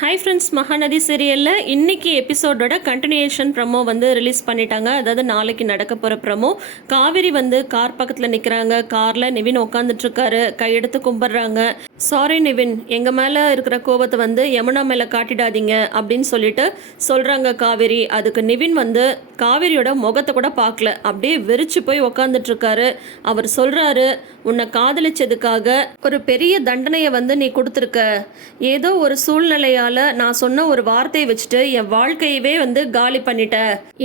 Hi friends Mahanadi சீரியலில் இன்னைக்கு எபிசோடோட கண்டினியூஷன் ப்ரமோ வந்து ரிலீஸ் பண்ணிட்டாங்க. அதாவது நாளைக்கு நடக்க போகிற ப்ரமோ காவேரி வந்து கார் பக்கத்தில் நிற்கிறாங்க காரில் நிவின் உட்காந்துட்ருக்காரு கையெடுத்து கும்பிட்றாங்க. சாரி நிவின் எங்கள் மேலே இருக்கிற கோபத்தை வந்து யமுனா மேலே காட்டிடாதீங்க அப்படின்னு சொல்லிட்டு சொல்கிறாங்க காவேரி. அதுக்கு நிவின் வந்து காவேரியோட முகத்தை கூட பார்க்கல. அப்படியே வெறிச்சு போய் உக்காந்துட்ருக்காரு அவர் சொல்கிறாரு உன்னை காதலிச்சதுக்காக ஒரு பெரிய தண்டனையை வந்து நீ கொடுத்துருக்க. ஏதோ ஒரு சூழ்நிலையால் நான் சொன்ன ஒரு வார்த்தையை வச்சுட்டு என் வாழ்க்கையவே வந்து காலி பண்ணிட்ட.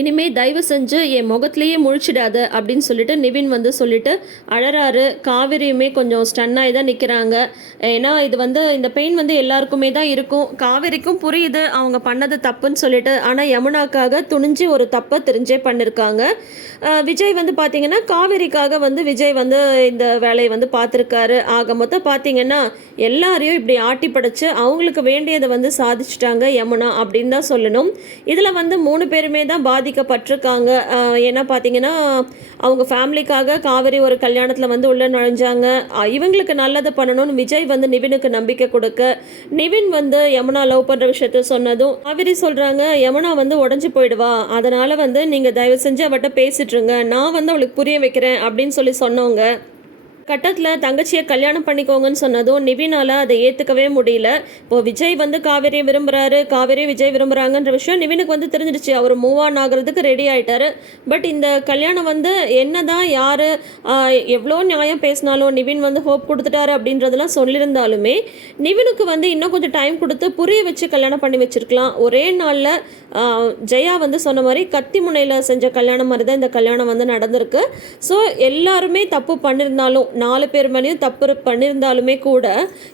இனிமே தயவு செஞ்சு என் முகத்திலேயே முழிச்சிடாத அப்படின்னு சொல்லிட்டு நிவின் வந்து சொல்லிட்டு அழறாரு. காவேரியுமே கொஞ்சம் ஸ்டன்னாகி தான் நிற்கிறாங்க ஏன்னா இது வந்து இந்த பெயின் வந்து எல்லாருக்குமே தான் இருக்கும். காவேரிக்கும் புரியுது அவங்க பண்ணது தப்புன்னு சொல்லிட்டு ஆனால் யமுனாக்காக துணிஞ்சு ஒரு தப்பை தெரிஞ்சே பண்ணியிருக்காங்க விஜய் வந்து பார்த்தீங்கன்னா காவேரிக்காக வந்து விஜய் வந்து இந்த வேலையை வந்து பார்த்துருக்காரு ஆக மொத்தம் பார்த்தீங்கன்னா எல்லாரையும் இப்படி ஆட்டி படைச்சு அவங்களுக்கு வேண்டியதை வந்து சாதிச்சிட்டாங்க யமுனா அப்படின்னு தான் சொல்லணும். இதில் வந்து மூணு பேருமே தான் பாதிக்கப்பட்டிருக்காங்க. ஏன்னா பார்த்தீங்கன்னா அவங்க ஃபேமிலிக்காக காவேரி ஒரு கல்யாணத்தில் வந்து உள்ளே நுழைஞ்சாங்க. இவங்களுக்கு நல்லது பண்ணணும்னு விஜய் வந்து நிவினுக்கு நம்பிக்கை கொடுக்க நிவின் வந்து யமுனா லவ் பண்ணுற விஷயத்த சொன்னதும் காவிரி சொல்கிறாங்க யமுனா வந்து உடஞ்சி போயிடுவா. அதனால் வந்து நீங்கள் தயவு செஞ்சு அவட்ட பேசிட்டுருங்க நான் வந்து அவளுக்கு புரிய வைக்கிறேன் அப்படின்னு சொல்லி சொன்னவங்க கட்டத்தில் தங்கச்சியை கல்யாணம் பண்ணிக்கோங்கன்னு சொன்னதும் நிவினால் அதை ஏற்றுக்கவே முடியல. இப்போ விஜய் வந்து காவேரியை விரும்புகிறாரு காவேரி விஜய் விரும்புகிறாங்கன்ற விஷயம் நிவினுக்கு வந்து தெரிஞ்சிடுச்சு அவர் மூவ் ஆன் ஆகிறதுக்கு ரெடி ஆகிட்டாரு பட் இந்த கல்யாணம் வந்து என்ன தான் யார் எவ்வளோ நியாயம் பேசினாலும் நிவின் வந்து ஹோப் கொடுத்துட்டாரு அப்படின்றதெல்லாம் சொல்லியிருந்தாலுமே நிவினுக்கு வந்து இன்னும் கொஞ்சம் டைம் கொடுத்து புரிய வச்சு கல்யாணம் பண்ணி வச்சுருக்கலாம். ஒரே நாளில் ஜெயா வந்து சொன்ன மாதிரி கத்தி முனையில் செஞ்ச கல்யாணம் மாதிரி தான் இந்த கல்யாணம் வந்து நடந்திருக்கு. ஸோ எல்லாருமே தப்பு பண்ணியிருந்தாலும் நாலு பேர் மேலேயும் தப்பு பண்ணியிருந்தாலுமே கூட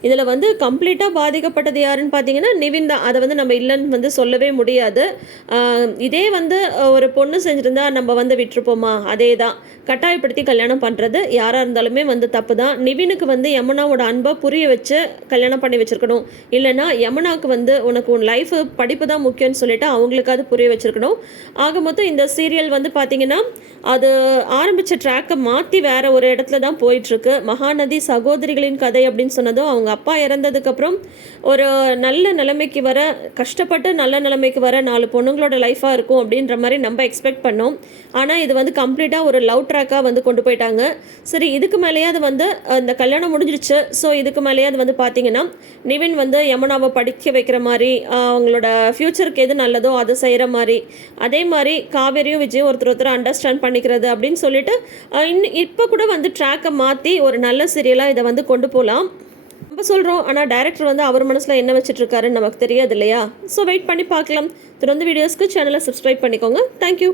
இதில் வந்து கம்ப்ளீட்டாக பாதிக்கப்பட்டது யாருன்னு பார்த்தீங்கன்னா நிவின் தான். அதை வந்து நம்ம இல்லைன்னு வந்து சொல்லவே முடியாது. இதே வந்து ஒரு பொண்ணு செஞ்சுருந்தா நம்ம வந்து விட்டுருப்போமா? அதே தான். கட்டாயப்படுத்தி கல்யாணம் பண்ணுறது யாராக இருந்தாலுமே வந்து தப்பு தான். நிவினுக்கு வந்து யமுனாவோட அன்பை புரிய வச்சு கல்யாணம் பண்ணி வச்சுருக்கணும். இல்லைன்னா யமுனாவுக்கு வந்து உனக்கு உன் லைஃப் படிப்பு தான் முக்கியம்னு சொல்லிட்டு அவங்களுக்காவது புரிய வச்சுருக்கணும். ஆக மொத்தம் இந்த சீரியல் வந்து பார்த்தீங்கன்னா அது ஆரம்பித்த ட்ராக்கை மாற்றி வேற ஒரு இடத்துல தான் போயிட்டு போயிட்டுருக்கு. மகாநதி சகோதரிகளின் கதை அப்படின்னு சொன்னதும் அவங்க அப்பா இறந்ததுக்கப்புறம் ஒரு நல்ல நிலைமைக்கு வர கஷ்டப்பட்டு நல்ல நிலைமைக்கு வர நாலு பொண்ணுங்களோட லைஃபாக இருக்கும் அப்படின்ற மாதிரி நம்ம எக்ஸ்பெக்ட் பண்ணோம். ஆனால் இது வந்து கம்ப்ளீட்டாக ஒரு லவ் ட்ராக்காக வந்து கொண்டு போயிட்டாங்க. சரி இதுக்கு மேலேயாவது வந்து இந்த கல்யாணம் முடிஞ்சிருச்சு. ஸோ இதுக்கு மேலேயாவது வந்து பார்த்தீங்கன்னா நிவின் வந்து யமுனாவை படிக்க வைக்கிற மாதிரி அவங்களோட ஃப்யூச்சருக்கு எது நல்லதோ அதை செய்கிற மாதிரி. அதே மாதிரி காவேரியும் விஜயும் ஒருத்தர் ஒருத்தர் அண்டர்ஸ்டாண்ட் பண்ணிக்கிறது அப்படின்னு சொல்லிட்டு இன் இப்போ கூட வந்து ட்ராக்கை மாற்றி ஒரு நல்ல சீரியலாக இதை வந்து கொண்டு போகலாம் நம்ம சொல்கிறோம் ஆனால் டைரக்டர் வந்து அவர் மனசில் என்ன வச்சுட்டு இருக்காருன்னு நமக்கு தெரியாது இல்லையா ஸோ வெயிட் பண்ணி பார்க்கலாம். தொடர்ந்து வீடியோஸ்க்கு சேனலை சப்ஸ்கிரைப் பண்ணிக்கோங்க. தேங்க்யூ